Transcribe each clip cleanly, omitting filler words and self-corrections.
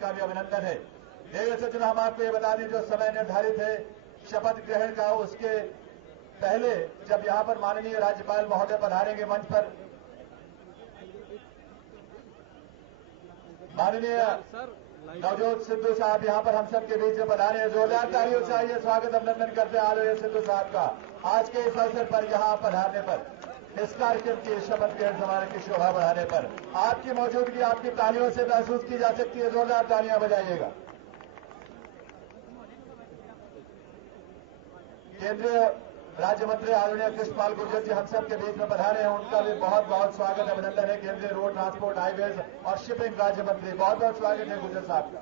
उनका भी अभिनंदन है। देवी सज्जनों, हम आपको ये बता दें, जो समय निर्धारित है शपथ ग्रहण का, उसके पहले जब यहां पर माननीय राज्यपाल महोदय पधारेंगे मंच पर, माननीय नवजोत सिद्धू साहब यहां पर हम सबके बीच में पधारे। जोरदार तालियों से आइए स्वागत अभिनंदन करते हैं आदरणीय सिद्धू साहब का आज के इस अवसर पर यहां पधारने पर, इस कार्यक्रम की शपथ ग्रहण समारोह की शोभा बढ़ाने पर आपकी मौजूदगी आपकी तालियों से महसूस की जा सकती है। जोरदार तालियां बजाइएगा। केंद्रीय राज्य मंत्री आदरणीय कृष्णपाल गुर्जर जी हम सब के बीच में पधारे हैं, उनका भी बहुत बहुत स्वागत अभिनंदन है। केंद्रीय रोड ट्रांसपोर्ट हाईवेज और शिपिंग राज्य मंत्री, बहुत बहुत स्वागत है गुर्जर साहब का।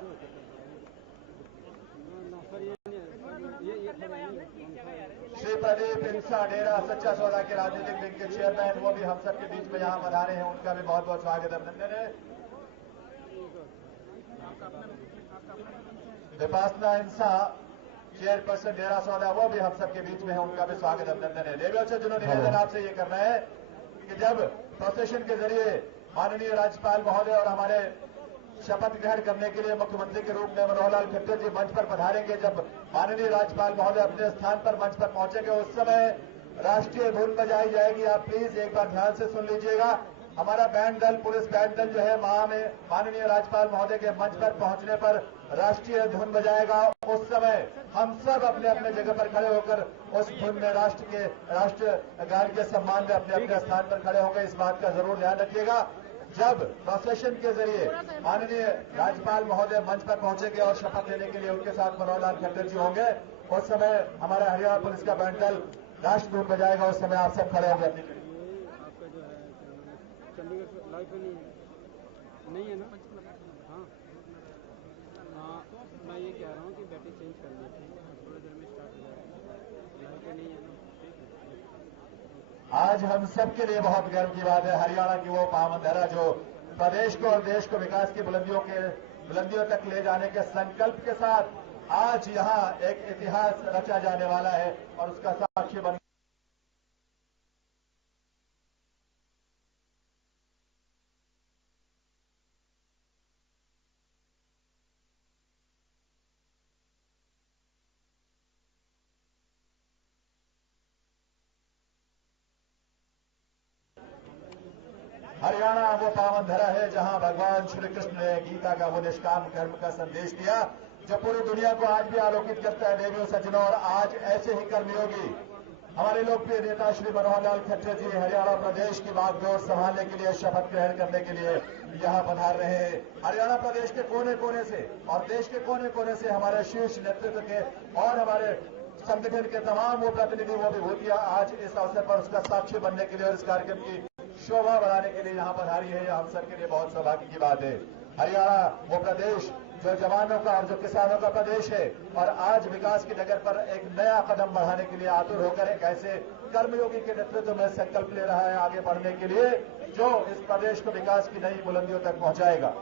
श्री प्रदीप इंसा डेरा सच्चा सौदा के राजनीतिक विंग के चेयरमैन, वो भी हम सब के बीच में यहां पधारे हैं, उनका भी बहुत बहुत स्वागत अभिनंदन है। विपासना इंसा चेयरपर्सन डेरा सौदा, वो भी हम सबके बीच में है, उनका भी स्वागत अभिनंदन है। देवियों से जिन्होंने निवेदन आपसे ये करना है कि जब प्रोसेशन के जरिए माननीय राज्यपाल महोदय और हमारे शपथ ग्रहण करने के लिए मुख्यमंत्री के रूप में मनोहर लाल खट्टर जी मंच पर पधारेंगे, जब माननीय राज्यपाल महोदय अपने स्थान पर मंच पर पहुंचेंगे, उस समय राष्ट्रीय धुन बजाई जाएगी। आप प्लीज एक बार ध्यान से सुन लीजिएगा। हमारा बैंड दल, पुलिस बैंड दल जो है माननीय राज्यपाल महोदय के मंच पर पहुंचने पर राष्ट्रीय धुन बजाएगा। उस समय हम सब अपने अपने जगह पर खड़े होकर उस धुन में राष्ट्रगान के सम्मान में अपने अपने स्थान पर खड़े होंगे। इस बात का जरूर ध्यान रखिएगा। जब प्रोसेशन के जरिए माननीय राज्यपाल महोदय मंच पर पहुंचेंगे और शपथ लेने के लिए उनके साथ मनोहर लाल खट्टर जी होंगे, उस समय हमारा हरियाणा पुलिस का बैंड दल राष्ट्र धुन बजाएगा। उस समय आप सब खड़े होंगे अपनी आपका जो है चंडीगढ़ लाइव पे नहीं है ना? हाँ हाँ, मैं ये कह रहा हूँ कि बैटरी चेंज कर ली थी, थोड़ी देर में स्टार्ट हो जाएगा। लाइव पे नहीं है ना? आज हम सबके लिए बहुत गर्व की बात है, हरियाणा की वो पावन धरा जो प्रदेश को और देश को विकास की बुलंदियों तक ले जाने के संकल्प के साथ आज यहां एक इतिहास रचा जाने वाला है और उसका साक्षी बन हरियाणा वो पावन धरा है जहां भगवान श्री कृष्ण ने गीता का वो निष्काम कर्म का संदेश दिया जो पूरी दुनिया को आज भी आलोकित करता है। देवियों सज्जनों, और आज ऐसे ही कर्मयोगी हमारे लोकप्रिय नेता श्री मनोहर लाल खट्टर जी हरियाणा प्रदेश की बागडोर संभालने के लिए, शपथ ग्रहण करने के लिए यहां पधार रहे हैं। हरियाणा प्रदेश के कोने कोने से और देश के कोने कोने से हमारे शीर्ष नेतृत्व के और हमारे संगठन के तमाम वो प्रतिनिधि, वो विभूतियां आज इस अवसर पर उसका साक्षी बनने के लिए और इस कार्यक्रम की शोभा बढ़ाने के लिए यहां पधारी है। हम सबके लिए बहुत सौभाग्य की बात है। हरियाणा वो प्रदेश जो जवानों का और जो किसानों का प्रदेश है और आज विकास की डगर पर एक नया कदम बढ़ाने के लिए आतुर होकर एक ऐसे कर्मयोगी के नेतृत्व में संकल्प ले रहा है आगे बढ़ने के लिए, जो इस प्रदेश को विकास की नई बुलंदियों तक पहुंचाएगा।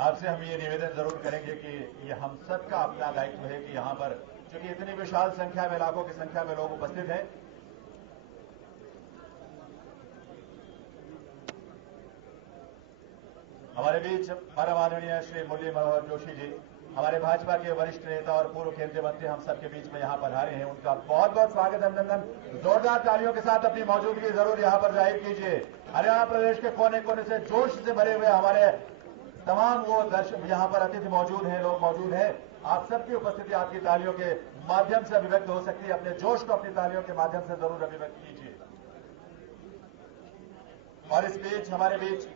आपसे हम ये निवेदन जरूर करेंगे कि ये हम सबका अपना दायित्व है कि यहाँ पर, क्योंकि इतनी विशाल संख्या में, लाखों की संख्या में लोग उपस्थित हैं, हमारे बीच परम आदरणीय श्री मुरली मनोहर जोशी जी, हमारे भाजपा के वरिष्ठ नेता और पूर्व केंद्रीय मंत्री हम सबके बीच में यहाँ पधारे हैं। उनका बहुत बहुत स्वागत, अभिनंदन। जोरदार तालियों के साथ अपनी मौजूदगी जरूर यहाँ पर जाहिर कीजिए। हरियाणा प्रदेश के कोने कोने से जोश से भरे हुए हमारे तमाम वो दर्शक यहाँ पर अतिथि मौजूद हैं, लोग मौजूद हैं। आप सबकी उपस्थिति आपकी तालियों के माध्यम से अभिव्यक्त हो सकती है। अपने जोश को अपनी तालियों के माध्यम से जरूर अभिव्यक्त कीजिए। और इस बीच हमारे बीच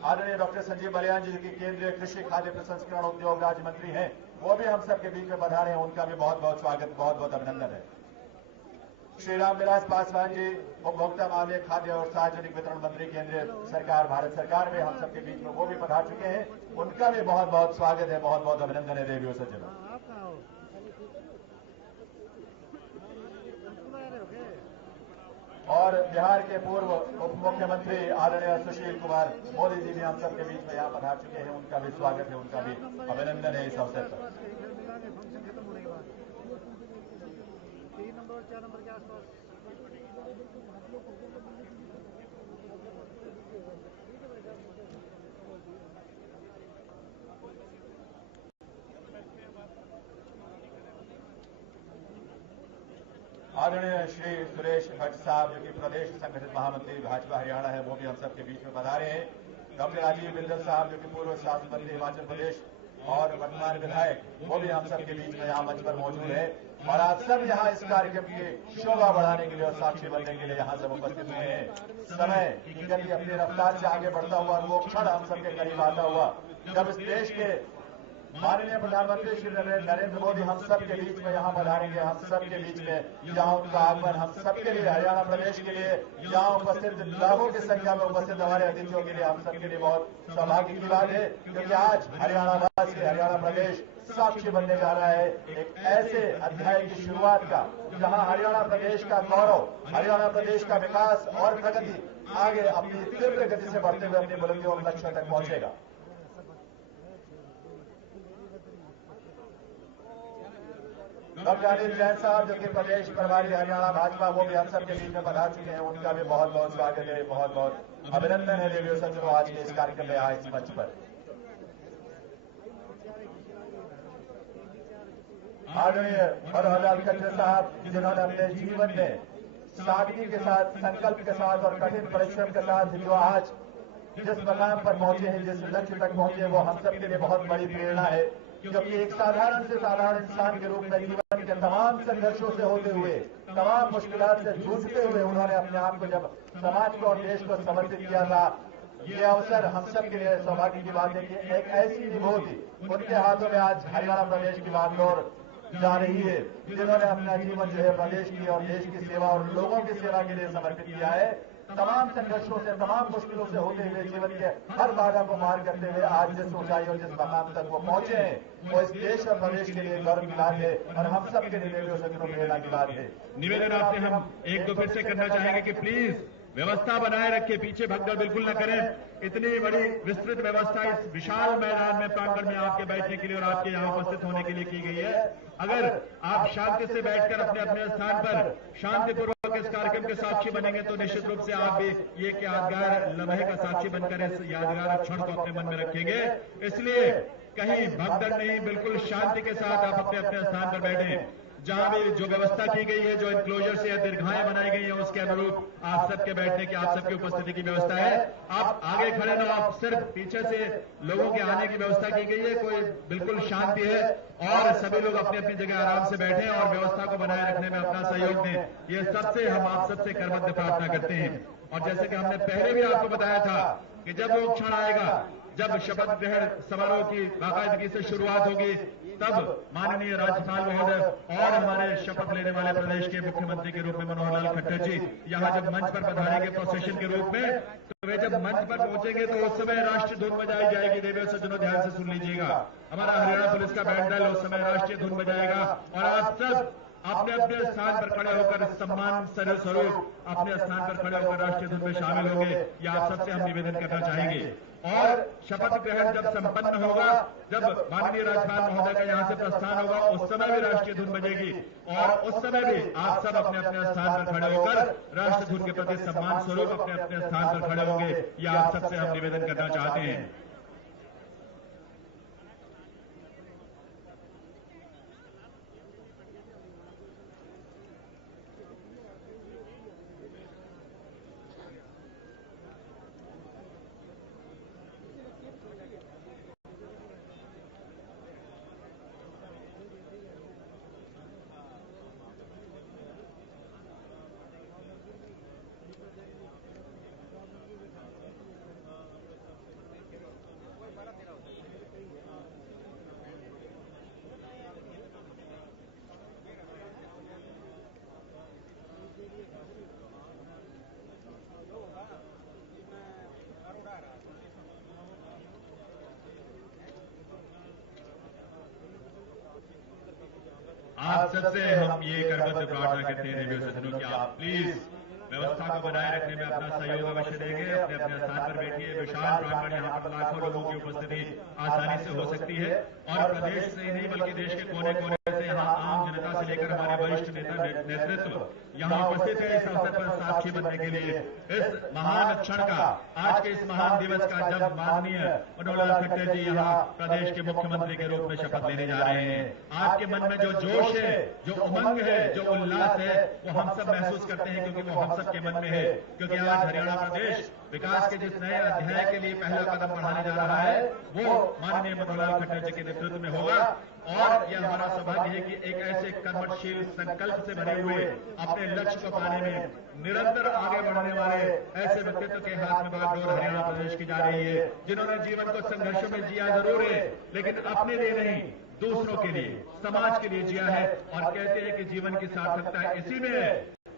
आदरणीय डॉक्टर संजीव बलियान जी की केंद्रीय कृषि खाद्य प्रसंस्करण उद्योग राज्य मंत्री हैं, वो भी हम सबके बीच में पधारे हैं। उनका भी बहुत बहुत स्वागत, बहुत बहुत अभिनंदन है। श्री रामविलास पासवान जी, उपभोक्ता मामले, खाद्य और सार्वजनिक वितरण मंत्री, केंद्रीय सरकार, भारत सरकार में हम सबके बीच में वो भी पधार चुके हैं। उनका भी बहुत बहुत स्वागत है, बहुत बहुत अभिनंदन है। देवियों सज्जनों, और बिहार के पूर्व उप मुख्यमंत्री आदरणीय सुशील कुमार मोदी जी भी हम सबके बीच में यहाँ पधार चुके हैं। उनका भी स्वागत है, उनका भी अभिनंदन है इस अवसर पर। 3 नंबर और 4 नंबर के आसपास आदरणीय श्री सुरेश भट्ट साहब, जो कि प्रदेश संगठित महामंत्री भाजपा हरियाणा है, वो भी हम सबके बीच में पधारे हैं। डॉक्टर राजीव बिंदल साहब, जो कि पूर्व शासन मंत्री हिमाचल प्रदेश और वर्तमान विधायक, वो भी हम सबके बीच में यहाँ मंच पर मौजूद है। और आप सब यहाँ इस कार्यक्रम की शोभा बढ़ाने के लिए और साक्षी बनने के लिए यहाँ सब उपस्थित हुए हैं। समय की गति अपनी रफ्तार से आगे बढ़ता हुआ और वो क्षण हम सबके करीब आता हुआ जब इस देश के माननीय प्रधानमंत्री श्री नरेंद्र मोदी हम सबके बीच में यहाँ पधारेंगे। हम सबके बीच में यहाँ उनका आगमन हम सबके लिए, हरियाणा प्रदेश के लिए, यहाँ उपस्थित लाखों की संख्या में उपस्थित हमारे अतिथियों के लिए, हम सबके लिए बहुत सौभाग्य की बात है, क्योंकि आज हरियाणा वासी, हरियाणा प्रदेश साक्षी बनने जा रहा है एक ऐसे अध्याय की शुरुआत का, जहाँ हरियाणा प्रदेश का गौरव, हरियाणा प्रदेश का विकास और प्रगति आगे अपनी तीव्र गति से बढ़ते हुए अपनी बुलंदियों और लक्ष्यों तक पहुंचेगा। डॉक्टर अनिल जैन साहब, जो कि प्रदेश प्रभारी हरियाणा भाजपा, वो भी हम सबके बीच में पधार चुके हैं। उनका भी बहुत बहुत स्वागत है, बहुत बहुत अभिनंदन है। देवियों सज्जनों, आज के इस कार्यक्रम में आए इस मंच पर आदरणीय मनोहरलाल खट्टर साहब, जिन्होंने अपने जीवन में सादगी के साथ, संकल्प के साथ और कठिन परिश्रम के साथ जो आज जिस मकाम पर पहुंचे हैं, जिस लक्ष्य तक पहुंचे, वो हम सबके लिए बहुत बड़ी प्रेरणा है। क्योंकि एक साधारण से साधारण इंसान के रूप में जीवन के तमाम संघर्षों से होते हुए, तमाम मुश्किलात से जूझते हुए उन्होंने अपने आप को जब समाज को और देश को समर्पित किया था, ये अवसर हम सब के लिए सौभाग्य की बात है कि एक ऐसी विभूति उनके हाथों में आज हरियाणा प्रदेश की बागडोर जा रही है, जिन्होंने अपना जीवन जो है प्रदेश की और देश की सेवा और लोगों की सेवा के लिए समर्पित किया है। तमाम संघर्षों से, तमाम मुश्किलों से होते हुए, जीवन के हर बाधा को पार करते हुए आज जिस ऊंचाई और जिस मकाम तक वो पहुंचे हैं, वो इस देश और प्रदेश के लिए गौरव की बात है और हम सब के लिए प्रेरणा की बात है। निवेदन आपसे हम एक दो फिर से करना चाहेंगे कि प्लीज व्यवस्था बनाए रखे, पीछे भगदड़ बिल्कुल न करें। इतनी बड़ी विस्तृत व्यवस्था इस विशाल मैदान में, प्रांगण में आपके बैठने के लिए और आपके यहाँ उपस्थित होने के लिए की गई है। अगर आप शांति से बैठकर अपने अपने स्थान पर शांतिपूर्वक इस कार्यक्रम के साक्षी बनेंगे तो निश्चित रूप से आप भी ये एक यादगार लम्हे का साक्षी बनकर इस यादगार क्षण को अपने मन में रखेंगे। इसलिए कहीं भगदड़ नहीं, बिल्कुल शांति के साथ आप अपने अपने स्थान पर बैठें। जहां भी जो व्यवस्था की गई है, जो इनक्लोजर से दीर्घाएं बनाई गई है, उसके अनुरूप आप सबके बैठने की, आप सबकी उपस्थिति की व्यवस्था है। आप आगे खड़े ना, आप सिर्फ पीछे से लोगों के आने की व्यवस्था की गई है। कोई बिल्कुल शांति है और सभी लोग अपनी अपनी जगह आराम से बैठे और व्यवस्था को बनाए रखने में अपना सहयोग दें। ये सबसे हम आप सबसे करबद्ध प्रार्थना करते हैं। और जैसे कि हमने पहले भी आपको बताया था कि जब वो क्षण आएगा, जब शपथ ग्रहण समारोह की बाकायदगी से शुरुआत होगी, तब माननीय राज्यपाल महोदय और हमारे शपथ लेने वाले प्रदेश के मुख्यमंत्री के रूप में मनोहरलाल खट्टर जी यहाँ जब मंच पर पधारेंगे प्रोसेशन के रूप में, तो वे जब मंच पर पहुंचेंगे तो उस समय राष्ट्रीय धुन बजाई जाएगी। देवियों सज्जनों, ध्यान से सुन लीजिएगा। हमारा हरियाणा पुलिस का बैंड दल उस समय राष्ट्रीय धुन बजाएगा और आप सब अपने अपने स्थान पर खड़े होकर सम्मान स्वरूप अपने स्थान पर खड़े होकर राष्ट्रीय धुन में शामिल होंगे। यह आप सबसे हम निवेदन करना चाहेंगे। और शपथ ग्रहण जब संपन्न होगा, जब माननीय राज्यपाल महोदय का यहाँ से प्रस्थान होगा, उस समय भी राष्ट्रीय धुन बजेगी और उस समय भी आप सब अपने अपने स्थान पर खड़े होकर राष्ट्रीय धुन के प्रति सम्मान स्वरूप अपने अपने स्थान पर खड़े होंगे। यह आप सबसे हम निवेदन करना चाहते हैं। आप सबसे हम ये करबद्ध प्रार्थना करते हैं देवी सज्जनों की आप प्लीज व्यवस्था को बनाए रखने में अपना सहयोग अवश्य देंगे। अपने अपने स्थान पर बैठिए। विशाल प्रांगण यहाँ पर लाखों लोगों की उपस्थिति आसानी से हो सकती है और प्रदेश से ही नहीं बल्कि देश के कोने कोने से यहाँ आम जनता से लेकर हमारे वरिष्ठ नेता नेतृत्व यहाँ उपस्थित है इस अवसर पर साक्षी बनने के लिए। इस महान क्षण का, आज के इस महान दिवस का, जब माननीय मनोहर लाल खट्टर जी यहाँ प्रदेश के मुख्यमंत्री के रूप में शपथ लेने जा रहे हैं। आपके मन में जो जोश है, जो उमंग है, जो उल्लास है, वो हम सब महसूस करते हैं क्योंकि वो हम सबके मन में है। क्योंकि आज हरियाणा प्रदेश विकास के जिस नए अध्याय के लिए पहला कदम बढ़ाने जा रहा है वो माननीय मनोहर लाल खट्टर जी के नेतृत्व में होगा। और यह हमारा सौभाग्य है कि एक ऐसे कर्मशील संकल्प से भरे हुए अपने लक्ष्य को पाने में निरंतर आगे बढ़ने वाले ऐसे व्यक्तित्व के हाथ में बागडोर हरियाणा प्रदेश की जा रही है, जिन्होंने जीवन को संघर्षों में जिया जरूर है लेकिन अपने लिए नहीं, दूसरों के लिए, समाज के लिए जिया है। और कहते हैं कि जीवन की सार्थकता इसी में है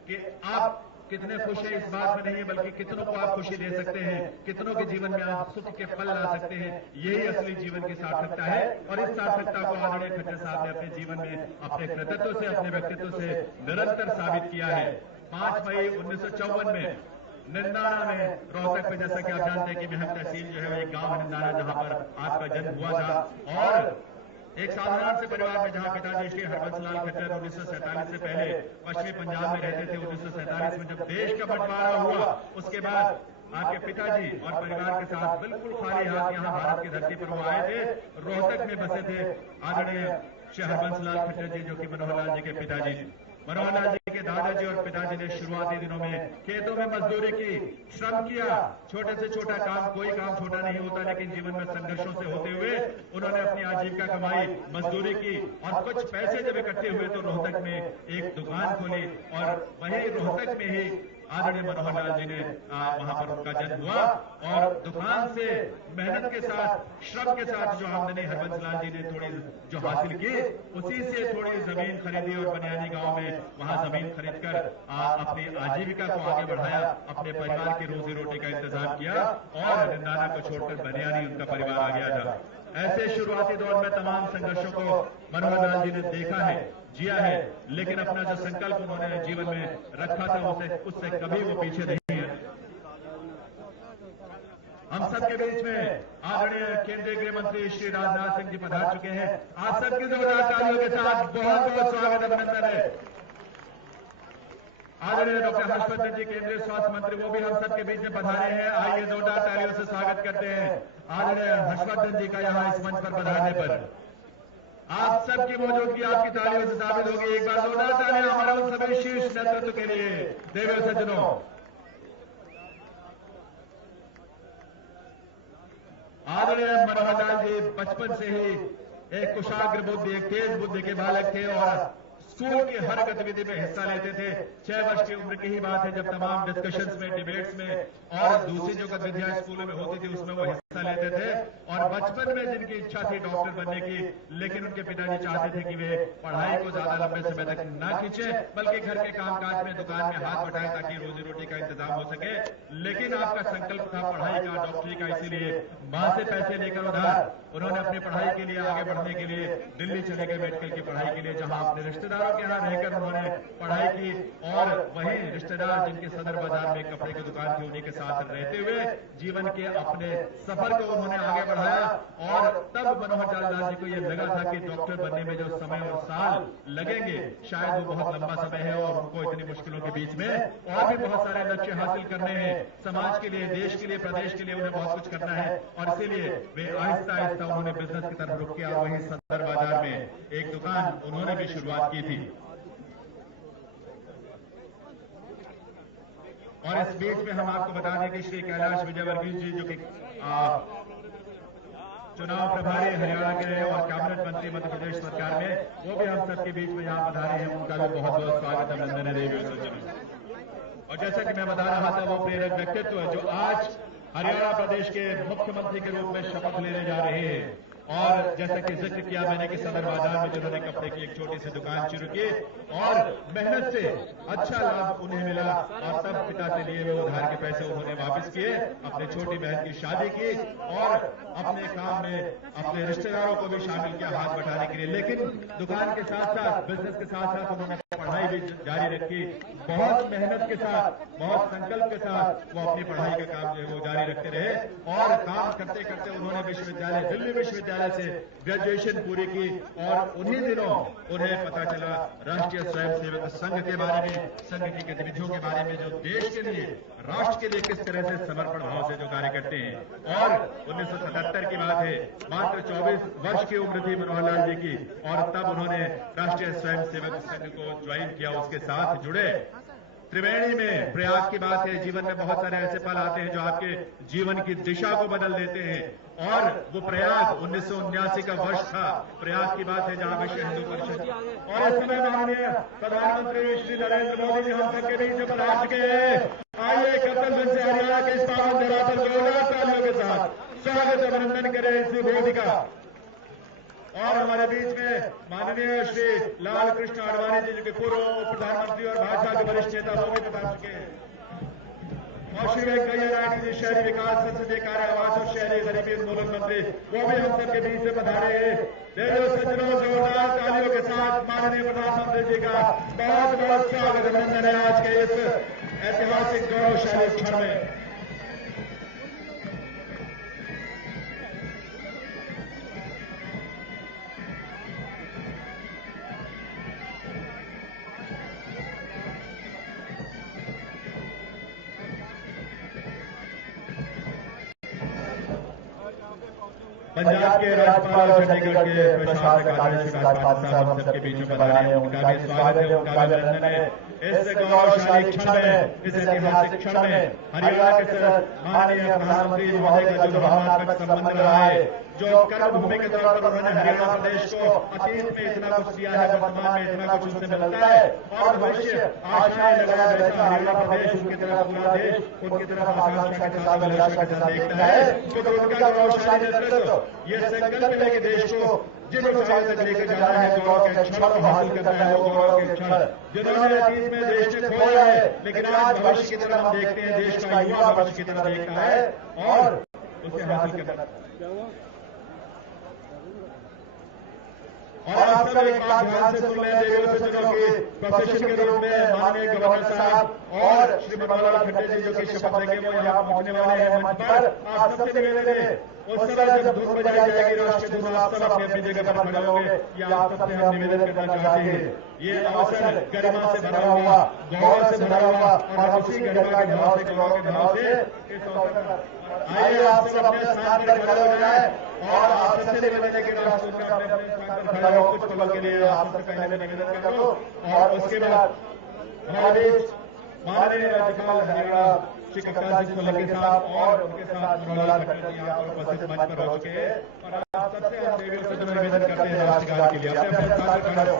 कि आप कितने खुश हैं इस बात में नहीं बल्कि कितनों को आप खुशी दे सकते हैं, कितनों के जीवन में आप सुख के फल ला सकते हैं। यही असली जीवन की सार्थकता है और इस सार्थकता को आदरणीय खट्टर साहब ने अपने जीवन में अपने कृतित्व से, अपने व्यक्तित्व से निरंतर साबित किया है। 5 मई 1954 में निंदाना में, रोहतक में, जैसा कि आप जानते हैं कि मेहम तहसील जो है एक गांव निंदाना जहां पर आपका जन्म हुआ था और एक साधारण से परिवार में जहां पिताजी श्री हरबंस लाल खट्टर 1947 से पहले पश्चिमी पंजाब में रहते थे। 1947 में जब देश का बंटवारा हुआ उसके बाद आपके पिताजी और परिवार के साथ बिल्कुल खाली हाथ यहां भारत की धरती पर वो आए थे, रोहतक में बसे थे। आदरणीय श्री हरबंस लाल खट्टर जी जो कि मनोहर लाल जी के पिताजी थे। मनोहर लाल जी के दादाजी और पिताजी ने शुरुआती दिनों में खेतों में मजदूरी की, श्रम किया। छोटे से छोटा काम, कोई काम छोटा नहीं होता, लेकिन जीवन में संघर्षों से होते हुए उन्होंने अपनी आजीविका कमाई, मजदूरी की और कुछ पैसे जब इकट्ठे हुए तो रोहतक में एक दुकान खोली और वही रोहतक में ही आदरणीय मनोहर लाल जी ने वहां पर उनका जन्म हुआ और दुकान से मेहनत के साथ, श्रम के साथ जो आमदनी हरबंस लाल जी ने थोड़ी जो हासिल की, उसी से थोड़ी जमीन खरीदी और बनियानी गांव में वहां जमीन खरीदकर अपनी आजीविका को आगे बढ़ाया, अपने परिवार की रोजी रोटी का इंतजाम किया और निंदाना को छोड़कर बनियानी उनका परिवार आ गया था। ऐसे शुरुआती दौर में तमाम संघर्षों को मनोहर लाल जी ने देखा है, जिया है, लेकिन अपना जो संकल्प उन्होंने जीवन में रखा था उससे कभी वो पीछे नहीं है। हम सबके बीच में आदरणीय केंद्रीय गृह मंत्री श्री राजनाथ सिंह जी पधार चुके हैं। आप सबकी जोरदार तालियों के साथ बहुत बहुत स्वागत, अभिनंदन है। आदरणीय डॉक्टर हर्षवर्धन जी केंद्रीय स्वास्थ्य मंत्री, वो भी हम सबके बीच में पधारे हैं। आइए जोरदार तालियों से स्वागत करते हैं आदरणीय हर्षवर्धन जी का यहाँ इस मंच पर पधारने पर। आप सबकी मौजूदगी आपकी तालियों से साबित होगी। एक बार जोरदार तालियां हमारे उन सभी शीर्ष नेतृत्व के लिए। देवी सज्जनों, आदरणीय मनोहर लाल जी बचपन से ही एक कुशाग्र बुद्धि, एक तेज बुद्धि के बालक थे और स्कूल की हर गतिविधि में हिस्सा लेते थे। 6 वर्ष की उम्र की ही बात है जब तमाम डिस्कशंस में, डिबेट्स में और दूसरी जो गतिविधियां स्कूलों में होती थी उसमें वो हिस्सा लेते थे। और बचपन में जिनकी इच्छा थी डॉक्टर बनने की, लेकिन उनके पिताजी चाहते थे कि वे पढ़ाई को ज्यादा लंबे समय तक न खींचे बल्कि घर के कामकाज में, दुकान में हाथ बटाएं ताकि रोजी रोटी का इंतजाम हो सके। लेकिन आपका संकल्प था पढ़ाई का, डॉक्टरी का, इसीलिए मां से पैसे लेकर उधार उन्होंने अपनी पढ़ाई के लिए, आगे बढ़ने के लिए दिल्ली चले गए मेडिकल की पढ़ाई के लिए, जहां अपने रिश्तेदारों के यहाँ रहकर उन्होंने पढ़ाई की और वहीं रिश्तेदार जिनके सदर बाजार में कपड़े की दुकान थी उन्हीं के साथ रहते हुए जीवन के अपने सफर को उन्होंने आगे बढ़ाया। और तब मनोहर लाल जी को यह लगा था कि डॉक्टर बनने में जो समय और साल लगेंगे शायद वो बहुत लंबा समय है और उनको इतनी मुश्किलों के बीच में और भी बहुत सारे लक्ष्य हासिल करने हैं। समाज के लिए, देश के लिए, प्रदेश के लिए उन्हें बहुत कुछ करना है और इसीलिए वे आहिस्ता आहिस्ता उन्होंने बिजनेस की तरफ रुक किया और वहीं सदर बाजार में एक दुकान उन्होंने भी शुरुआत की थी। और इस बीच में हम आपको बता दें कि श्री कैलाश विजयवर्गीय जी जो कि चुनाव प्रभारी हरियाणा के रहे और कैबिनेट मंत्री मध्य प्रदेश सरकार में, वो भी हम सबके बीच में यहाँ पधारे हैं। उनका भी बहुत बहुत स्वागत, अभिनंदन है देवी सज्जनों। और जैसा कि मैं बता रहा था, वो प्रेरक व्यक्तित्व जो आज हरियाणा प्रदेश के मुख्यमंत्री के रूप में शपथ लेने जा रहे हैं और जैसा कि जिक्र किया मैंने कि सदर बाजार में जिन्होंने कपड़े की एक छोटी सी दुकान शुरू की और मेहनत से अच्छा लाभ उन्हें मिला और तब पिता से लिए हुए उधार के पैसे उन्होंने वापस किए, अपनी छोटी बहन की शादी की और अपने काम में अपने रिश्तेदारों को भी शामिल किया हाथ बढ़ाने के लिए। लेकिन दुकान के साथ साथ, बिजनेस के साथ साथ उन्होंने पढ़ाई भी जारी रखी। बहुत मेहनत के साथ, बहुत संकल्प के साथ वो अपनी पढ़ाई का काम जो है वो जारी रखते रहे और काम करते करते उन्होंने विश्वविद्यालय, दिल्ली विश्वविद्यालय से ग्रेजुएशन पूरी की और उन्हीं दिनों उन्हें पता चला राष्ट्रीय स्वयंसेवक संघ के बारे में, संघ की गतिविधियों के बारे में, जो देश के लिए, राष्ट्र के लिए किस तरह से समर्पण भाव से जो कार्य करते हैं। और 1977 की बात है, मात्र 24 वर्ष की उम्र थी मनोहर लाल जी की और तब उन्होंने राष्ट्रीय स्वयंसेवक संघ को ज्वाइन किया, उसके साथ जुड़े। त्रिवेणी में प्रयाग की बात है, जीवन में बहुत सारे ऐसे पल आते हैं जो आपके जीवन की दिशा को बदल देते हैं और वो प्रयाग 1979 का वर्ष था। प्रयाग की बात है जहां विश्व हिंदू परिषद और इस समय माननीय प्रधानमंत्री श्री नरेंद्र मोदी जी हम सबके बीच पधार चुके हैं। आइए कपिल से हरियाणा के इस पावन धरा पर जोरदार तालियों के साथ स्वागत अभिनंदन करें श्री मोदी का। और हमारे बीच में माननीय श्री लाल कृष्ण आडवाणी जी, जो कि पूर्व प्रधानमंत्री और भाजपा के वरिष्ठ नेता, वो भी बता चुके हैं। और श्री वेंकैया नायडू जी, शहरी विकास, संसदीय कार्य, आवास और शहरी गरीबी उन्मूलन मंत्री, वो भी हम सबके बीच में पधारे हैं। देवो सज्जनों, जोरदार तालियों के साथ माननीय प्रधानमंत्री जी का बहुत बहुत स्वागत अभिनंदन है आज के इस ऐतिहासिक गौरवशाली क्षण में। पंजाब के राज्यपाल और चंडीगढ़ के प्रशासक आदरणीय श्री राजपाल साहब हम सबके बीच में पधारे हैं, उनका भी स्वागत है, उनका भी अभिनंदन है। इस गौरवशाली क्षण में, इस ऐतिहासिक क्षण में हरियाणा के साथ माननीय प्रधानमंत्री महोदय का जो भावनात्मक संबंध रहा है, जो कर्मभूमि के तौर पर उन्होंने हरियाणा प्रदेश को अतीत में इतना कुछ दिया है, वर्तमान में इतना कुछ उससे मिलता है और भविष्य आशाएं लगाए बैठा हरियाणा प्रदेश उनकी तरफ, पूरा देश उनकी तरफ आकांक्षा के साथ, अभिलाषा के साथ देखता है। क्योंकि उनका गौरवशाली नेतृत्व, ये संकल्प है कि देश को जिन ऊंचाई तक लेकर जाना है, गौरव के क्षण को हासिल करना है, वो गौरव के क्षण जिन्होंने अतीत में देश ने खोया है, लेकिन आज भविष्य की तरफ हम देखते हैं, देश का युवा भविष्य की तरफ देखता है और उसे हासिल करना। और आप सब एक बात ध्यान से सुन लें, देवियों सज्जनों की प्रोसेशन के रूप में माननीय गवर्नर साहब और श्री मनोहर लाल खट्टर जी जो कि शपथ लेंगे, वो यहाँ पहुंचने वाले हैं मंच पर। आप सबसे निवेदन है, उस समय जब धूप बजाई जाएगी राष्ट्रीय धून, आप सब अपनी अपनी जगह पर खड़े होंगे। ये आप सबसे हम निवेदन करना चाहते हैं। ये अवसर गरिमा से भरा हुआ, गौरव से भरा हुआ और उसी गरिमा के भाव से, गौरव के भाव से इस अवसर पर आइए आप सब अपने स्थान पर खड़े हो जाए और आप सबसे निवेदन है कि राष्ट्र में अपने अपने स्थान पर खड़े हो। कुछ पल के लिए आप सबसे पहले निवेदन कर दो और उसके बाद हमारे माननीय राज्यपाल हरियाणा श्री कप्तान सिंह सोलंकी साहब और उनके साथ मनोहर लाल खट्टर जी यहाँ पर उपस्थित मंच पर हो चुके हैं और आप सबसे हम देवियों से निवेदन करते हैं राष्ट्रगान के लिए अपने अपने स्थान पर खड़े हो।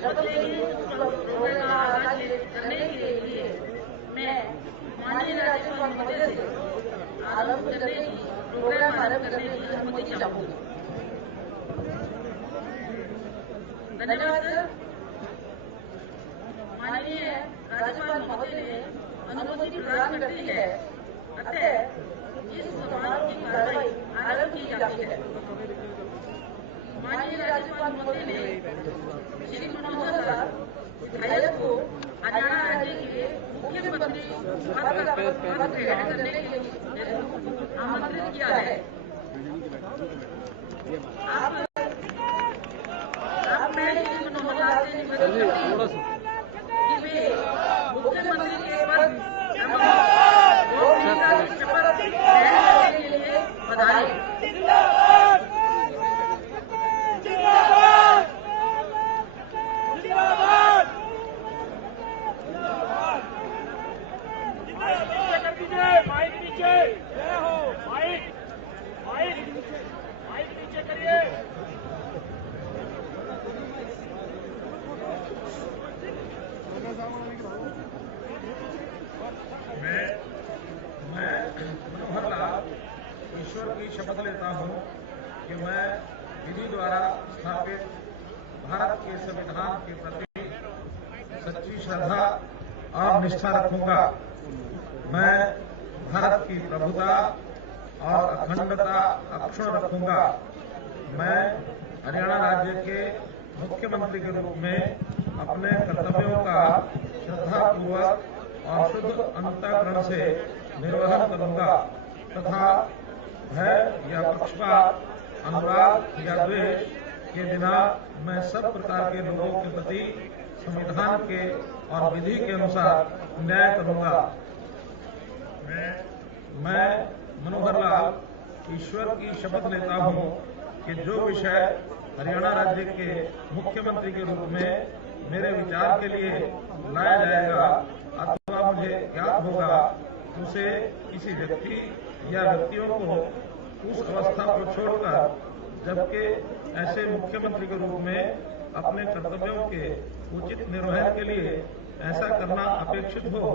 शपथ लेगी प्रोग्राम का आगाज करने के लिए मैं माननीय राज्यपाल महोदय से आरंभ करने की प्रोग्राम आरंभ करने की अनुमति चाहूंगी। धन्यवाद सर। माननीय राज्यपाल महोदय ने अनुमति प्रदान करती है, अतः इस समारोह की कार्रवाई आरंभ की जाती है। माननीय राज्यपाल महोदय ने श्री मनोहर लाल विधायक को हरियाणा राज्य के मुख्यमंत्री पद ग्रहण करने के लिए आमंत्रित किया है। आप मैं श्री मनोहर लाल से निवेदन करती हूँ कि वे मुख्यमंत्री के पद गोपनीयता की शपथ ग्रहण करने के लिए बधाई। मैं मनोहर लाल ईश्वर की शपथ लेता हूं कि मैं विधि द्वारा स्थापित भारत के संविधान के प्रति सच्ची श्रद्धा और निष्ठा रखूंगा। मैं भारत की प्रभुता और अखंडता अक्षुण्ण रखूंगा। मैं हरियाणा राज्य के मुख्यमंत्री के रूप में अपने कर्तव्यों का श्रद्धापूर्वक और शुद्ध अंतःकरण से निर्वहन करूंगा तथा भय या पक्षपात, अनुराग या द्वेष के बिना मैं सब प्रकार के लोगों के प्रति संविधान के और विधि के अनुसार न्याय करूंगा। मैं मनोहर लाल ईश्वर की शपथ लेता हूं कि जो विषय हरियाणा राज्य के मुख्यमंत्री के रूप में मेरे विचार के लिए लाया जाएगा अथवा मुझे ज्ञात होगा, उसे किसी व्यक्ति या व्यक्तियों को उस अवस्था को छोड़कर जबकि ऐसे मुख्यमंत्री के रूप में अपने कर्तव्यों के उचित निर्वहन के लिए ऐसा करना अपेक्षित हो,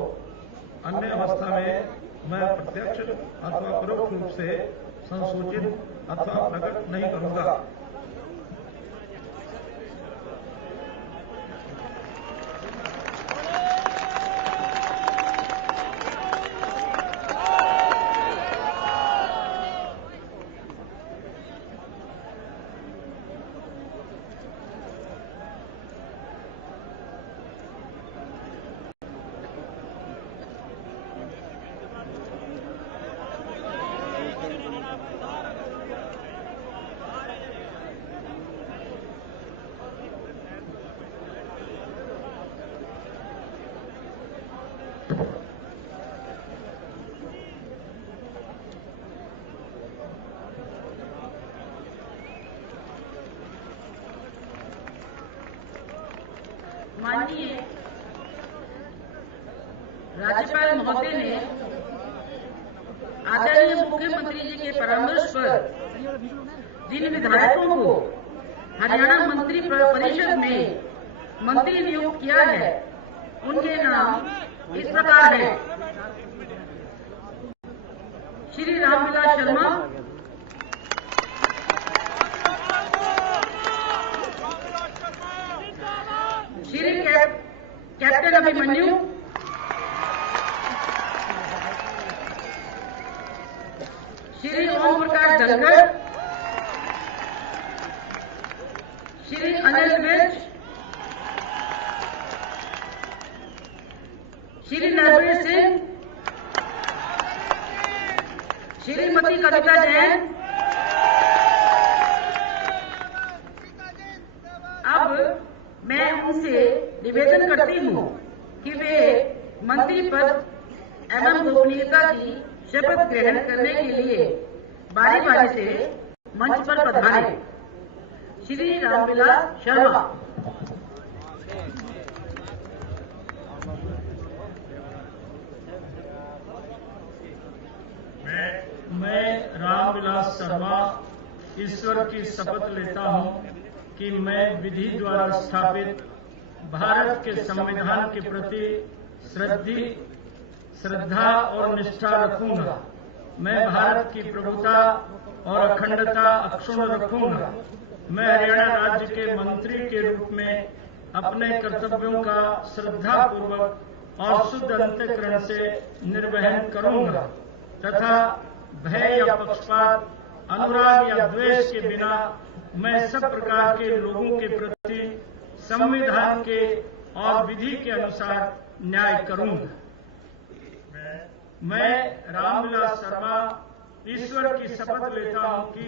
अन्य अवस्था में मैं प्रत्यक्ष अथवा परोक्ष रूप से संसूचित अथवा प्रकट नहीं करूंगा। माननीय राज्यपाल महोदय ने आदरणीय मुख्यमंत्री जी के परामर्श पर जिन विधायकों को हरियाणा मंत्री परिषद में मंत्री नियुक्त किया है, उनके नाम इस प्रकार हैं: श्री रामविलास शर्मा, श्री कैप्टन अभिमन्यु, श्री ओम प्रकाश धनखड़, श्री अनिल विज, श्री नरवीर सिंह, श्रीमती कविता जैन। अब मैं उनसे निवेदन करती हूँ कि वे मंत्री पद एवं गोपनीयता की शपथ ग्रहण करने के लिए बारी बारी से मंच पर पधारें। श्री रामविलास शर्मा। मैं रामविलास शर्मा ईश्वर की शपथ लेता हूं कि मैं विधि द्वारा स्थापित भारत के संविधान के प्रति श्रद्धा और निष्ठा रखूंगा। मैं भारत की प्रभुता और अखंडता अक्षुण्ण रखूंगा। मैं हरियाणा राज्य के मंत्री के रूप में अपने कर्तव्यों का श्रद्धापूर्वक और शुद्ध अंतःकरण से निर्वहन करूंगा तथा भय या पक्षपात, अनुराग या द्वेष के बिना मैं सब प्रकार के लोगों के प्रति संविधान के और विधि के अनुसार न्याय करूंगा। मैं रामविलास शर्मा ईश्वर की शपथ लेता हूं कि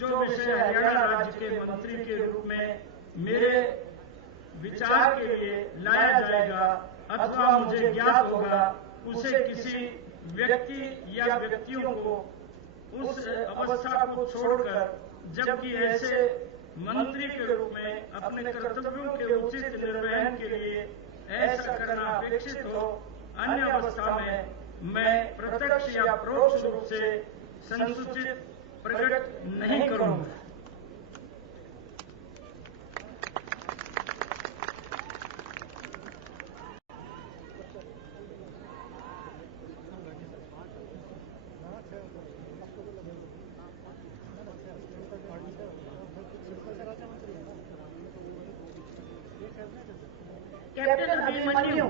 जो विषय हरियाणा राज्य के मंत्री के रूप में मेरे विचार के लिए लाया जाएगा अथवा मुझे ज्ञात होगा, उसे किसी व्यक्ति या व्यक्तियों को उस अवस्था को छोड़कर, जबकि ऐसे मंत्री के रूप में अपने कर्तव्यों के उचित निर्वहन के लिए ऐसा करना अपेक्षित हो, अन्य अवस्था में मैं प्रत्यक्ष या परोक्ष रूप से संसूचित प्रकट नहीं करूंगा। कैप्टन अभिमन्यु।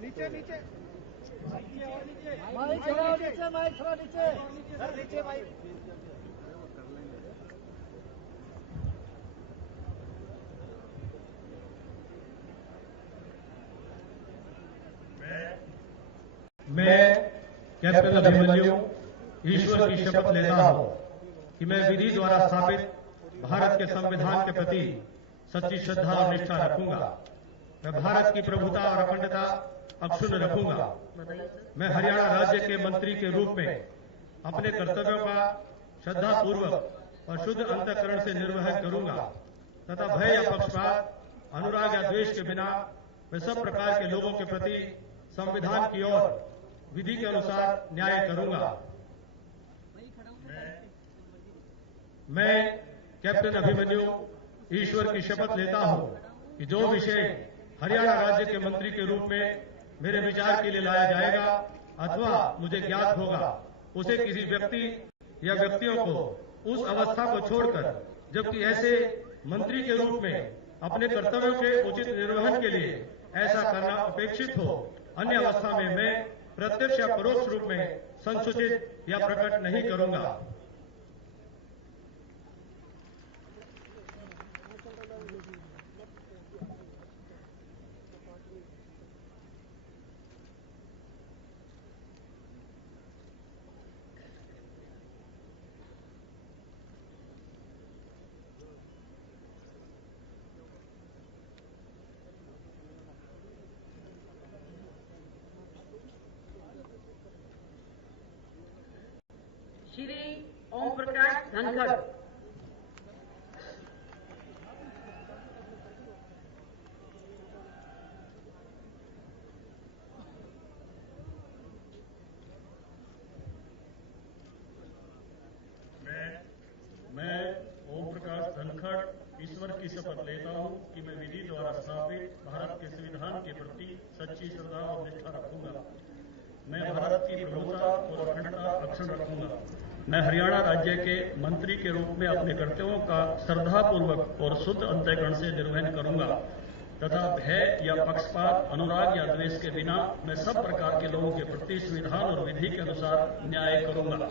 नीचे नीचे नीचे माइक थोड़ा नीचे, माइक थोड़ा नीचे, सर नीचे माइक। मैं कैप्टन अभिमन्यु ईश्वर की शपथ लेता हूं कि मैं विधि द्वारा स्थापित भारत के संविधान के प्रति सच्ची श्रद्धा और निष्ठा रखूंगा। मैं भारत की प्रभुता और अखंडता अक्षुण्ण रखूंगा। मैं हरियाणा राज्य के मंत्री के रूप में अपने कर्तव्यों का श्रद्धापूर्वक और शुद्ध अंतःकरण से निर्वहन करूंगा तथा भय या पक्षपात, अनुराग या द्वेष के बिना मैं सब प्रकार के लोगों के प्रति संविधान की ओर विधि के अनुसार न्याय करूंगा। मैं कैप्टन अभिमन्यु ईश्वर की शपथ लेता हूं कि जो विषय हरियाणा राज्य के मंत्री के रूप में मेरे विचार के लिए लाया जाएगा अथवा मुझे ज्ञात होगा, उसे किसी व्यक्ति या व्यक्तियों को उस अवस्था को छोड़कर, जबकि ऐसे मंत्री के रूप में अपने कर्तव्यों के उचित निर्वहन के लिए ऐसा करना अपेक्षित हो, अन्य अवस्था में मैं प्रत्यक्ष या परोक्ष रूप में संसूचित या प्रकट नहीं करूंगा। श्री ओम प्रकाश धनखड़। मैं ओम प्रकाश धनखड़ ईश्वर की शपथ लेता हूं कि मैं विधि द्वारा स्थापित भारत के संविधान के प्रति सच्ची श्रद्धा और निष्ठा रखूंगा। मैं भारत की प्रभुता और अखंडता अक्षुण्ण रखूंगा। मैं हरियाणा राज्य के मंत्री के रूप में अपने कर्तव्यों का श्रद्धापूर्वक और शुद्ध अंतःकरण से निर्वहन करूंगा तथा भय या पक्षपात, अनुराग या द्वेष के बिना मैं सब प्रकार के लोगों के प्रति संविधान और विधि के अनुसार न्याय करूंगा।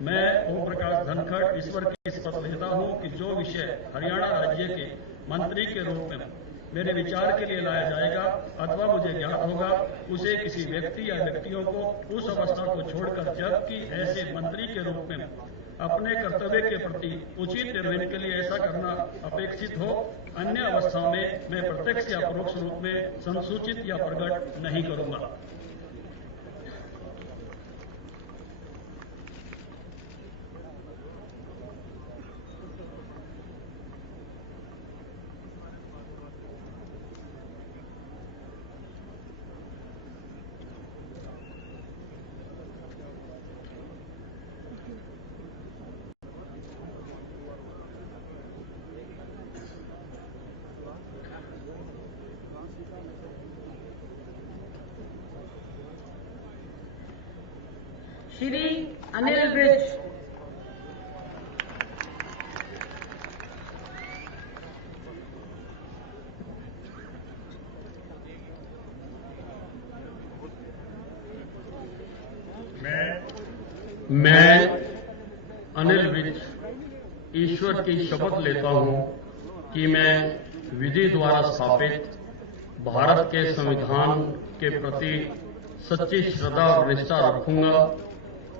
मैं ओम प्रकाश धनखड़ ईश्वर की शपथ लेता हूं कि जो विषय हरियाणा राज्य के मंत्री के रूप में मेरे विचार के लिए लाया जाएगा अथवा मुझे ज्ञात होगा, उसे किसी व्यक्ति या व्यक्तियों को उस अवस्था को छोड़कर, जबकि ऐसे मंत्री के रूप में अपने कर्तव्य के प्रति उचित निर्वहन के लिए ऐसा करना अपेक्षित हो, अन्य अवस्था में मैं प्रत्यक्ष या परोक्ष रूप में संसूचित या प्रकट नहीं करूंगा। श्री अनिल विज। मैं अनिल विज ईश्वर की शपथ लेता हूं कि मैं विधि द्वारा स्थापित भारत के संविधान के प्रति सच्ची श्रद्धा और निष्ठा रखूंगा।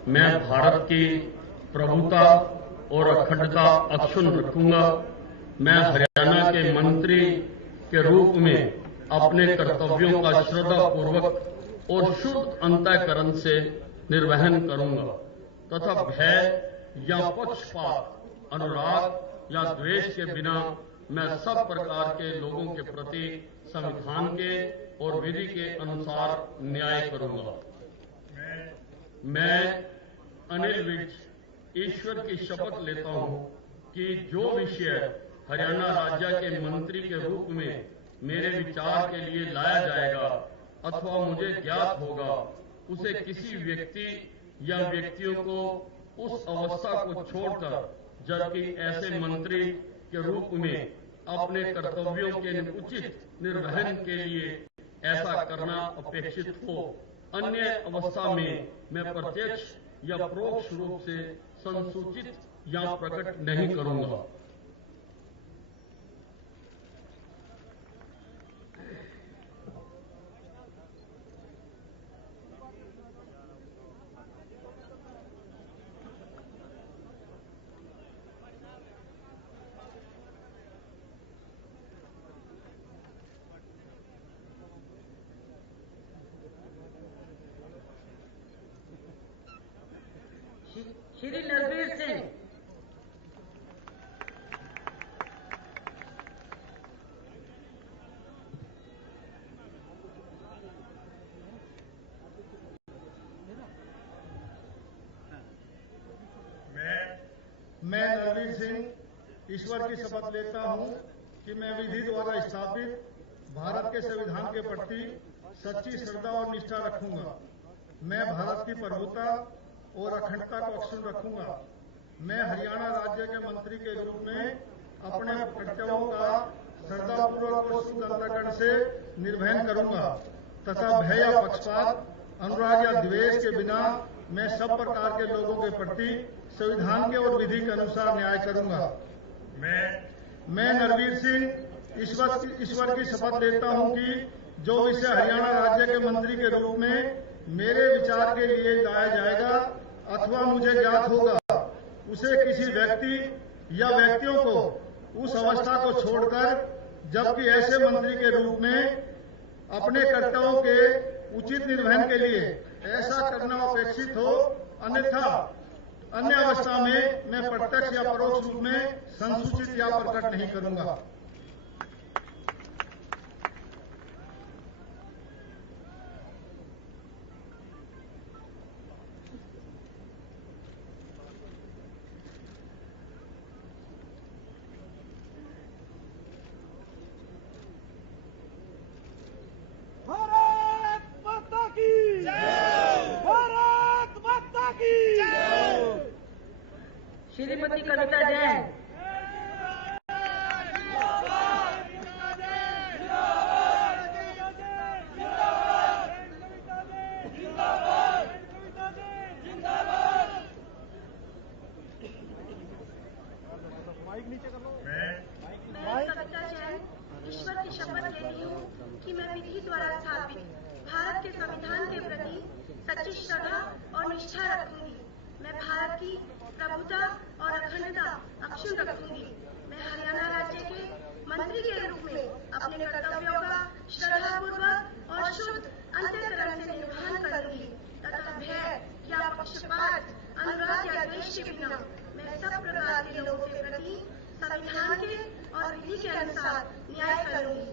मैं भारत की प्रभुता और अखंडता अक्षुण्ण रखूंगा। मैं हरियाणा के मंत्री के रूप में अपने कर्तव्यों का श्रद्धापूर्वक और शुद्ध अंतःकरण से निर्वहन करूंगा तथा भय या पक्षपात, अनुराग या द्वेष के बिना मैं सब प्रकार के लोगों के प्रति संविधान के और विधि के अनुसार न्याय करूंगा। मैं अनिल विज ईश्वर की शपथ लेता हूं कि जो विषय हरियाणा राज्य के मंत्री के रूप में मेरे विचार के लिए लाया जाएगा अथवा मुझे ज्ञात होगा, उसे किसी व्यक्ति या व्यक्तियों को उस अवस्था को छोड़कर, जबकि ऐसे मंत्री के रूप में अपने कर्तव्यों के उचित निर्वहन के लिए ऐसा करना अपेक्षित हो, अन्य अवस्था में मैं प्रत्यक्ष या परोक्ष रूप से संसूचित या प्रकट नहीं करूंगा। श्री नरवीर सिंह। मैं नरवीर सिंह ईश्वर की शपथ लेता हूं कि मैं विधि द्वारा स्थापित भारत के संविधान के प्रति सच्ची श्रद्धा और निष्ठा रखूंगा। मैं भारत की प्रभुता और अखंडता को अक्षुण्ण रखूंगा। मैं हरियाणा राज्य के मंत्री के रूप में अपने कर्तव्यों का श्रद्धापूर्वक और शुद्ध अंतःकरण से निर्वहन करूंगा तथा भय या पक्षपात, अनुराग या द्वेष के बिना मैं सब प्रकार के लोगों के प्रति संविधान के और विधि के अनुसार न्याय करूंगा। मैं नरवीर सिंह ईश्वर की शपथ लेता हूं कि जो विषय हरियाणा राज्य के मंत्री के रूप में मेरे विचार के लिए लाया जाएगा अथवा मुझे ज्ञात होगा, उसे किसी व्यक्ति या व्यक्तियों को उस अवस्था को छोड़कर, जबकि ऐसे मंत्री के रूप में अपने कर्तव्यों के उचित निर्वहन के लिए ऐसा करना अपेक्षित हो, अन्यथा अन्य अवस्था में मैं प्रत्यक्ष या परोक्ष रूप में संसूचित या प्रकट नहीं करूंगा। श्रीमती कविता जैन। मैं कविता जैन ईश्वर की शपथ लेती हूँ कि मैं विधि द्वारा स्थापित भारत के संविधान के प्रति सच्ची श्रद्धा और निष्ठा रखूंगी। मैं भारत की प्रभुता और अखंडता अक्षुण्ण रखूंगी। मैं हरियाणा राज्य के मंत्री के रूप में अपने कर्तव्यों का श्रद्धापूर्वक और शुद्ध अंतःकरण से निर्वहन करूंगी तथा भय या पक्षपात, अनुराग या द्वेष के बिना मैं सब प्रकार के लोगों के प्रति संविधान के और विधि के अनुसार न्याय करूंगी।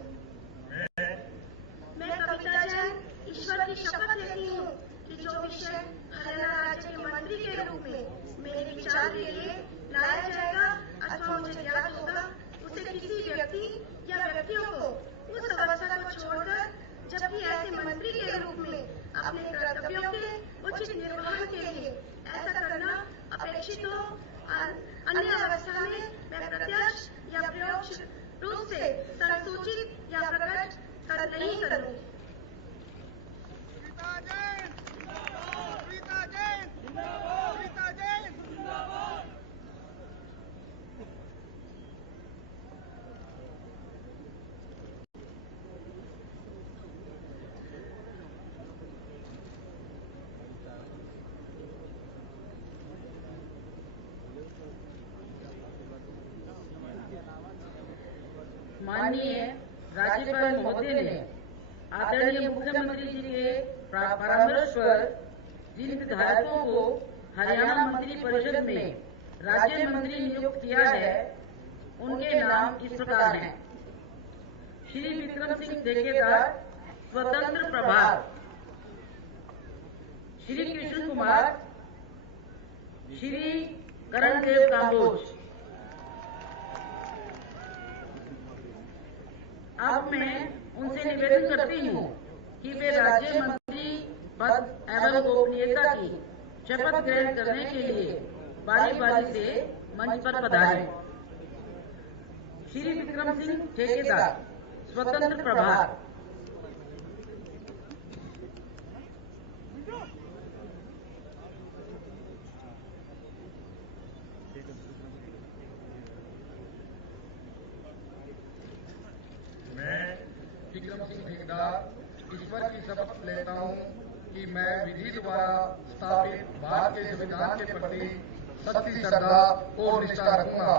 मैं कविता जैन ईश्वर की शपथ लेती हूँ कि जो विषय हरियाणा राज्य के मंत्री के रूप में मेरे विचार के लिए लाया जाएगा अथवा मुझे ज्ञात होगा, उसे किसी व्यक्ति या व्यक्तियों को उस अवस्था को छोड़कर, जबकि ऐसे मंत्री के रूप में अपने कर्तव्यों के उचित निर्वहन के लिए माननीय राज्यपाल महोदय ने आदरणीय मुख्यमंत्री जी के परामर्श पर जिन विधायकों को हरियाणा मंत्री परिषद में राज्य मंत्री नियुक्त किया है, उनके नाम इस प्रकार हैं: श्री विक्रम सिंह ठेकेदार, स्वतंत्र प्रभार; श्री कृष्ण कुमार, श्री करणदेव काम्बोज। अब मैं उनसे निवेदन करती हूँ कि वे राज्य मंत्री पद एवं गोपनीयता की शपथ ग्रहण करने के लिए बारी बारी से मंच पर पधारें। श्री विक्रम सिंह ठेकेदार, स्वतंत्र प्रभार। मैं विक्रम सिंह ठेकेदार ईश्वर की शपथ लेता हूँ कि मैं विधि द्वारा स्थापित भारत के संविधान के प्रति सच्ची श्रद्धा और निष्ठा रखूंगा।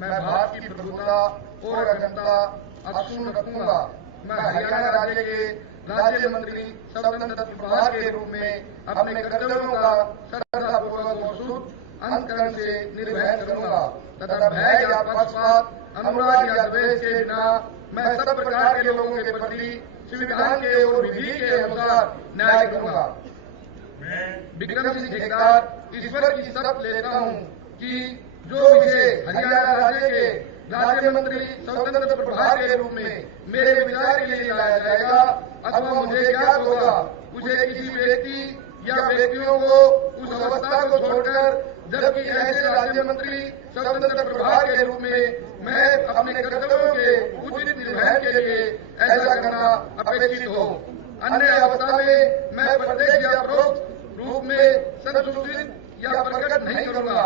मैं भारत की प्रभुता और अखंडता अक्षुण्ण रखूंगा। मैं हरियाणा राज्य के राज्य मंत्री स्वतंत्र प्रभार के रूप में अपने कर्तव्यों का श्रद्धापूर्वक और शुद्ध अंतकरण से निर्वहन करूंगा तथा भय या पक्षपात, अनुराग या द्वेष के बिना मैं सब प्रकार के लोगों के प्रति संविधान के और विधि के अनुसार न्याय करूंगा। मैं विक्रम सिंह ठेकेदार ईश्वर की शपथ लेता हूं कि जो विषय हरियाणा राज्य के राज्य मंत्री स्वतंत्र प्रभार के रूप में मेरे विचार के लिए लाया जाएगा अथवा मुझे ज्ञात होगा, उसे किसी व्यक्ति या व्यक्तियों को उस अवस्था को छोड़कर, जबकि ऐसे राज्य मंत्री स्वतंत्र प्रभार के रूप में मैं अपने कर्तव्यों के उचित निर्वहन के लिए ऐसा करना अपेक्षित हो। अन्य अवस्था में मैं प्रत्यक्ष या परोक्ष रूप में संसूचित या प्रकट नहीं करूंगा।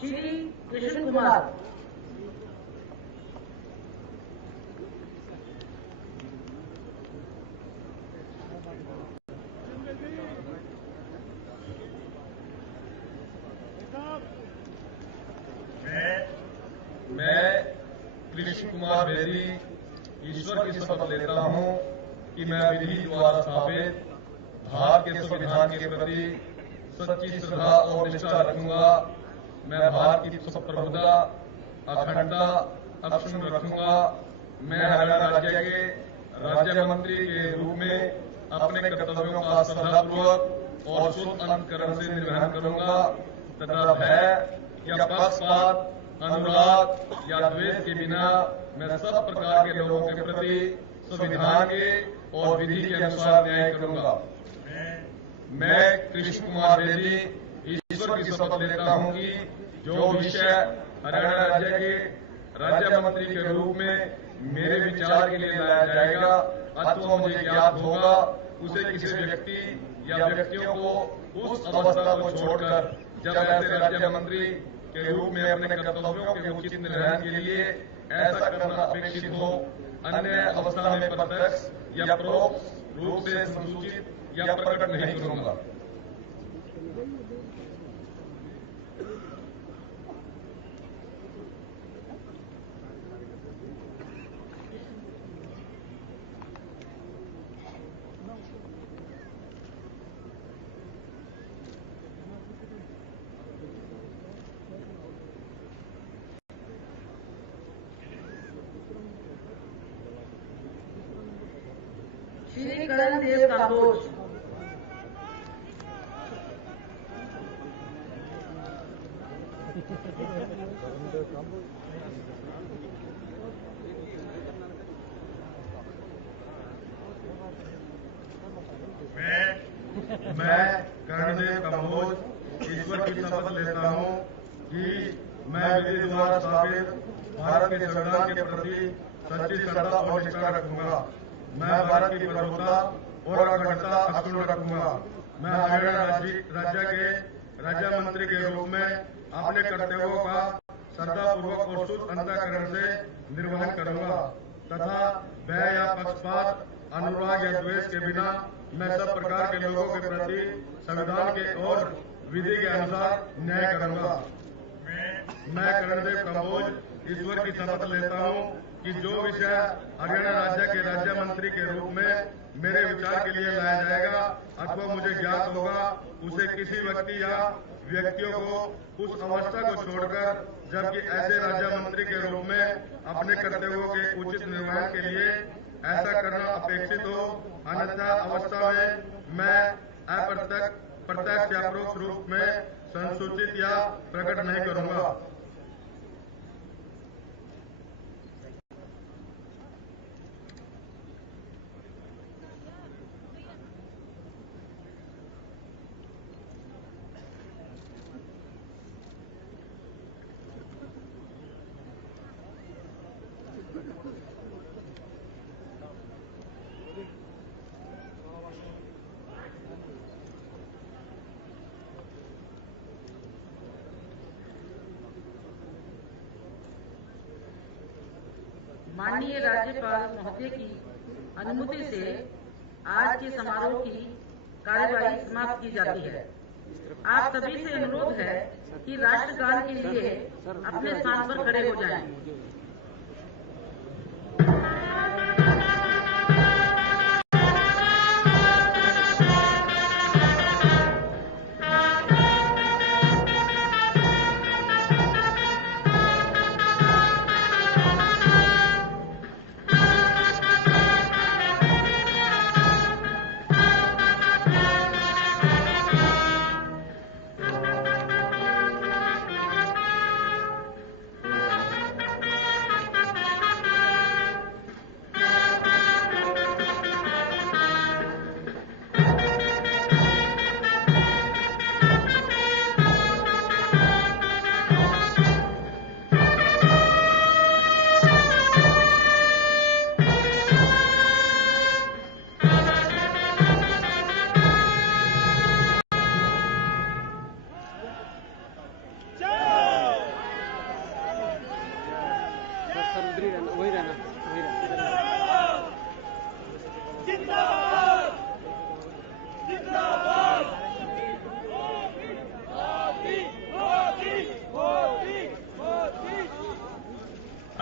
श्री कृष्ण कुमार, मैं कृष्ण कुमार बेदी ईश्वर की शपथ लेता हूं कि मैं विधि द्वारा स्थापित भारत के संविधान के प्रति सच्ची श्रद्धा और निष्ठा रखूंगा। मैं भारत की प्रभुता, अखंडता अक्षुण्ण रखूंगा। मैं हरियाणा राज्य के राज्य मंत्री के रूप में अपने कर्तव्यों का श्रद्धापूर्वक और शुद्ध अंतकरण से निर्वहन करूंगा तथा भय या पक्षपात, अनुराग या द्वेष के बिना मैं सब प्रकार के लोगों के प्रति संविधान के और विधि के अनुसार न्याय करूंगा। मैं कृष्ण कुमार बेदी ईश्वर की शपथ लेता हूं कि जो विषय हरियाणा राज्य के राज्य मंत्री के रूप में मेरे विचार के लिए लाया जाएगा अथवा मुझे ज्ञात होगा, उसे किसी व्यक्ति या व्यक्तियों को उस अवस्था को छोड़कर, जब ऐसे राज्य मंत्री के रूप में अपने कर्तव्यों के उचित निर्वहन के लिए ऐसा करना अपेक्षित हो, अन्य अवस्था में प्रत्यक्ष या परोक्ष रूप से संसूचित या प्रकट नहीं करूंगा। श्री करणदेव काम्बोज, मैं कर्णदेव कंबोज ईश्वर की शपथ लेता हूँ कि मैं विधि द्वारा स्थापित भारत के संविधान के प्रति सच्ची श्रद्धा और निष्ठा रखूंगा। मैं भारत की प्रभुता और अखंडता अक्षुण्ण रखूंगा। मैं हरियाणा राज्य के राज्य मंत्री के रूप में अपने कर्तव्यों का श्रद्धापूर्वक और शुद्ध अंतःकरण से निर्वहन करूंगा तथा भय या पक्षपात, अनुराग या द्वेष के बिना मैं सब प्रकार के लोगों के प्रति संविधान के और विधि के अनुसार न्याय करूंगा। मैं कर्णदेव कंबोज ईश्वर की शपथ लेता हूं कि जो विषय हरियाणा राज्य के राज्य मंत्री के रूप में मेरे विचार के लिए लाया जाएगा अथवा मुझे ज्ञात होगा, उसे किसी व्यक्ति या व्यक्तियों को उस अवस्था को छोड़कर जबकि ऐसे राज्य मंत्री के रूप में अपने कर्तव्यों के उचित निर्वहन के लिए ऐसा करना अपेक्षित हो, अन्यथा अवस्था में मैं प्रत्यक्ष या परोक्ष रूप में संसूचित या प्रकट नहीं करूंगा। माननीय राज्यपाल महोदय की अनुमति से आज के समारोह की कार्यवाही समाप्त की जाती है। आप सभी से अनुरोध है कि राष्ट्रगान के लिए अपने स्थान पर खड़े हो जाएं।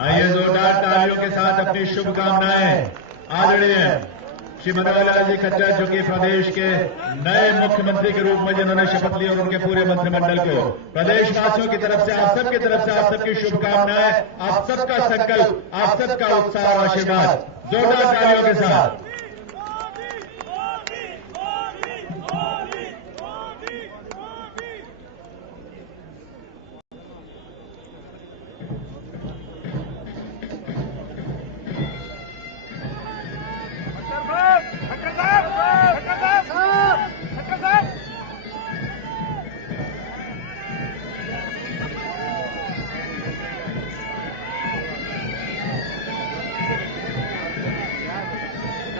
आइए जोरदार तालियों के साथ अपनी शुभकामनाएं आदरणीय श्री मनोहर लाल जी खट्टर, जो कि प्रदेश के नए मुख्यमंत्री के रूप में जिन्होंने शपथ ली, और उनके पूरे मंत्रिमंडल को प्रदेशवासियों की तरफ से, आप सबकी तरफ से आप सबकी शुभकामनाएं, आप सबका संकल्प, आप सबका उत्साह और आशीर्वाद जोरदार तालियों के साथ।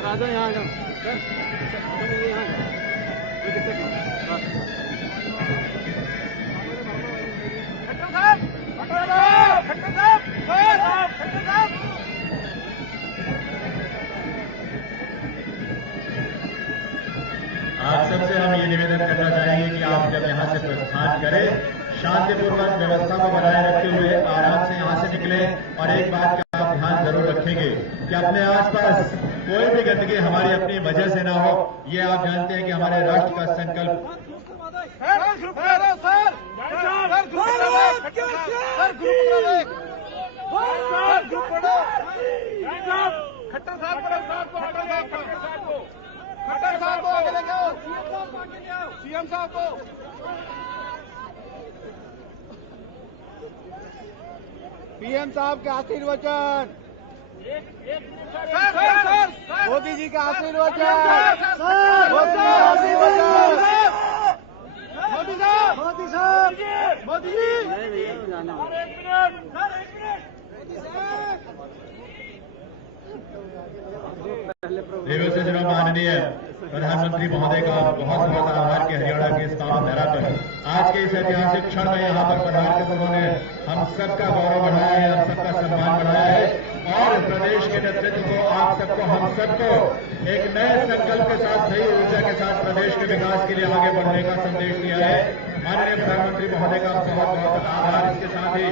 आ जाओ, यहाँ आ जाओ, यहाँ कोई दिक्कत नहीं। आप सबसे हम ये निवेदन करना चाहेंगे कि आप जब यहाँ से प्रस्थान करें, शांतिपूर्वक व्यवस्था को बनाए रखते हुए आराम से यहाँ से निकले। और एक बात का आप ध्यान जरूर रखेंगे कि अपने आसपास कोई भी गंदगी हमारी अपनी वजह से ना हो। ये आप जानते हैं कि हमारे राष्ट्र का संकल्प खट्टर साहब को आगे लेके आओ, सीएम साहब को। पीएम साहब के आशीर्वचन, मोदी जी का आशीर्वचन, मोदी जी का आशीर्वचन। प्रधानमंत्री महोदय का बहुत बहुत आभार कि हरियाणा के इस पावन धरा पर आज के इस ऐतिहासिक क्षण में यहाँ पर पधार कर उन्होंने हम सबका गौरव बढ़ाया है, हम सबका सम्मान बढ़ाया है और प्रदेश के नेतृत्व को, आप सबको, हम सबको एक नए संकल्प के साथ, नई ऊर्जा के साथ प्रदेश के विकास के लिए आगे बढ़ने का संदेश दिया है। माननीय प्रधानमंत्री महोदय का बहुत बहुत आभार। इसके साथ ही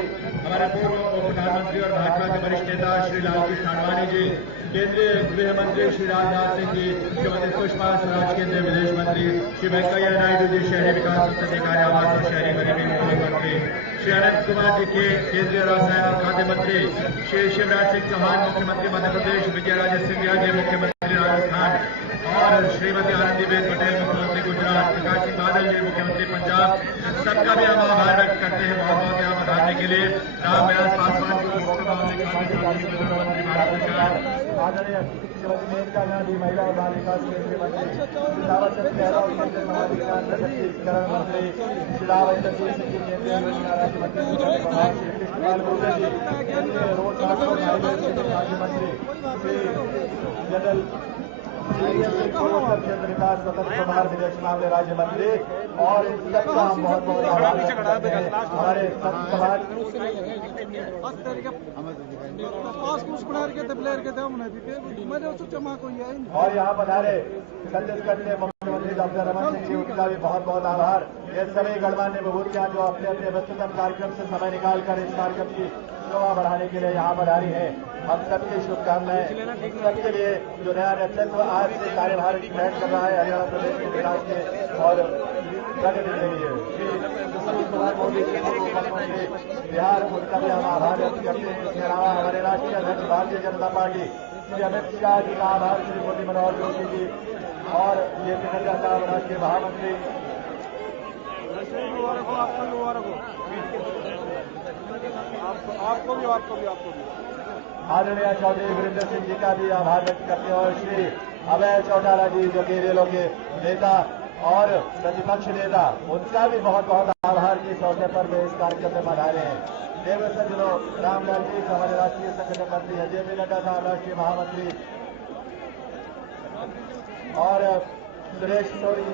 हमारे पूर्व उप प्रधानमंत्री और भाजपा के वरिष्ठ नेता श्री लालकृष्ण आडवाणी जी, केंद्रीय गृह मंत्री श्री राजनाथ सिंह जी, श्रीमती सुषमा स्वराज केंद्रीय विदेश मंत्री, श्री वेंकैया नायडू जी शहरी विकास संसदीय कार्य आवास और शहरी गरीबी उन्मूलन मंत्री, श्री अनंत कुमार जी के केंद्रीय रसायन और खाद्य मंत्री, श्री शिवराज सिंह चौहान मुख्यमंत्री मध्य प्रदेश, विजय राजे सिंधिया जी मुख्यमंत्री राजस्थान और श्रीमती आनंदीबेन पटेल मुख्यमंत्री गुजरात, प्रकाश सिंह बादल जी मुख्यमंत्री पंजाब, सबका भी हम आभार व्यक्त करते हैं बहुत बहुत यहाँ बताने के लिए। रामविलास पासवान जी प्रधानमंत्री भारत सरकार, आदरणीय श्रीमती मेनका गांधी महिला और बाल विकास केंद्रीय मंत्री, श्री दावरचंद गहलोत केंद्रीय महाधिकार सशक्तिकरण मंत्री, श्री रावचंद्र सिंह जी केंद्रीय योजना राज्य मंत्री, श्री कृष्णपाल गुर्जर जी केंद्रीय रोड ट्रांसपोर्ट हाईवे राज्य मंत्री, श्री जनरल पूर्वोत्तर क्षेत्र विकास स्वतंत्र प्रभार विदेश मामले राज्य मंत्री और इन सबका हम बहुत बहुत आभार करते हैं। हमारे सब समाज और यहाँ पधारे छत्तीसगढ़ के मुख्यमंत्री डॉक्टर रमन सिंह जी, उनका भी बहुत बहुत आभार। ये सभी गणमान्य विभूतियां जो अपने अपने व्यस्ततम कार्यक्रम से समय निकालकर इस कार्यक्रम की शोभा बढ़ाने के लिए यहाँ पधारी है, हम सबकी शुभकामनाएं। सबके लिए जो नया नेतृत्व आज से कार्यभार ग्रहण कर रहा है हरियाणा प्रदेश के विकास के और प्रगति के लिए, श्री सुशील कुमार मोदी जी मुख्यमंत्री बिहार, उनका भी हम आभार व्यक्त करते हैं। इसके अलावा हमारे राष्ट्रीय अध्यक्ष भारतीय जनता पार्टी श्री अमित शाह जी का आभार, श्री मुरली मनोहर जोशी जी और जेपी नड्डा साहब राष्ट्रीय महामंत्री, आपको भी आदरणीय चौधरी वीरेंद्र सिंह जी का भी आभार व्यक्त करते हैं और श्री अभय चौटाला जी जो कि रेलों के नेता और प्रतिपक्ष नेता, उनका भी बहुत बहुत आभार कि इस अवसर पर वे इस कार्यक्रम में पधारे हैं। देव सज्जनों, रामलाल जी हमारे राष्ट्रीय संगठन मंत्री हैं, जेपी नड्डा साहब राष्ट्रीय महामंत्री और सुरेश शौरी